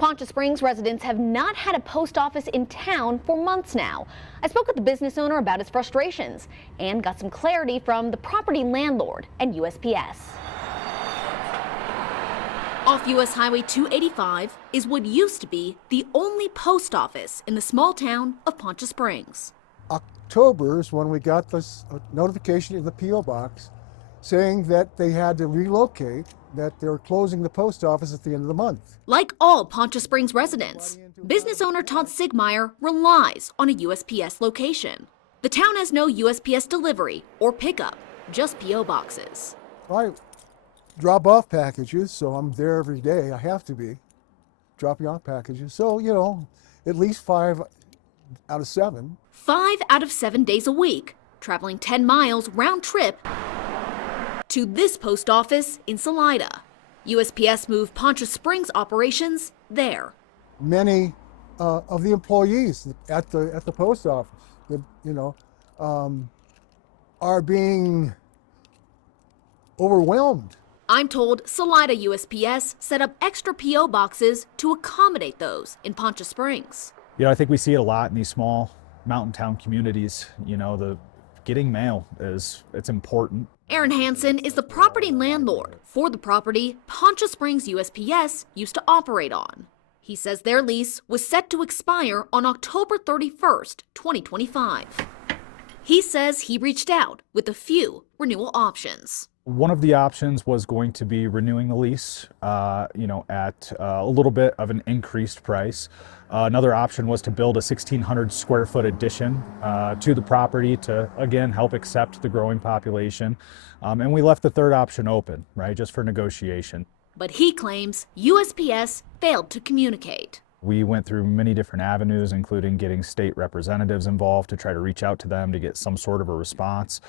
Poncha Springs residents have not had a post office in town for months now. I spoke with the business owner about his frustrations and got some clarity from the property landlord and USPS. Off US Highway 285 is what used to be the only post office in the small town of Poncha Springs. October is when we got this notification in the P.O. box saying that they had to relocate, that they were closing the post office at the end of the month. Like all Poncha Springs residents, business owner Todd Sigmeyer relies on a USPS location. The town has no USPS delivery or pickup, just P.O. boxes. I drop off packages, so I'm there every day. I have to be dropping off packages. So, you know, at least 5 out of 7. 5 out of 7 days a week, traveling 10 miles round trip to this post office in Salida. USPS moved Poncha Springs operations there. Many of the employees at the post office, are being overwhelmed. I'm told Salida USPS set up extra P.O. boxes to accommodate those in Poncha Springs. You know, I think we see it a lot in these small mountain town communities. You know, the getting mail it's important. Aaron Hansen is the property landlord for the property Poncha Springs USPS used to operate on. He says their lease was set to expire on October 31st, 2025. He says he reached out with a few renewal options. One of the options was going to be renewing the lease, at a little bit of an increased price. Another option was to build a 1,600 square foot addition to the property to, again, help accept the growing population. And we left the third option open, right, just for negotiation. But he claims USPS failed to communicate. We went through many different avenues, including getting state representatives involved to try to reach out to them to get some sort of a response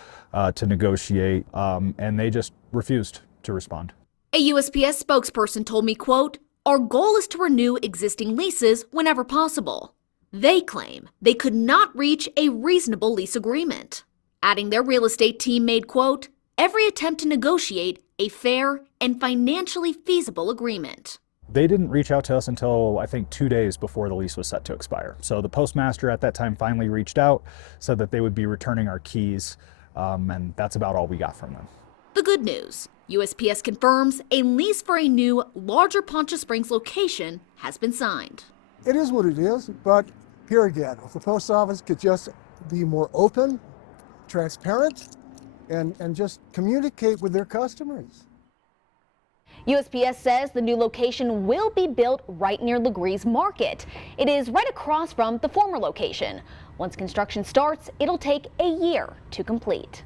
to negotiate, and they just refused to respond. A USPS spokesperson told me, quote, "Our goal is to renew existing leases whenever possible." They claim they could not reach a reasonable lease agreement, adding their real estate team made, quote, "every attempt to negotiate a fair and financially feasible agreement." They didn't reach out to us until, I think, 2 days before the lease was set to expire. So the postmaster at that time finally reached out, said that they would be returning our keys, and that's about all we got from them. The good news, USPS confirms a lease for a new, larger Poncha Springs location has been signed. It is what it is, but here again, if the post office could just be more open, transparent, and just communicate with their customers. USPS says the new location will be built right near Legree's Market. It is right across from the former location. Once construction starts, it'll take a year to complete.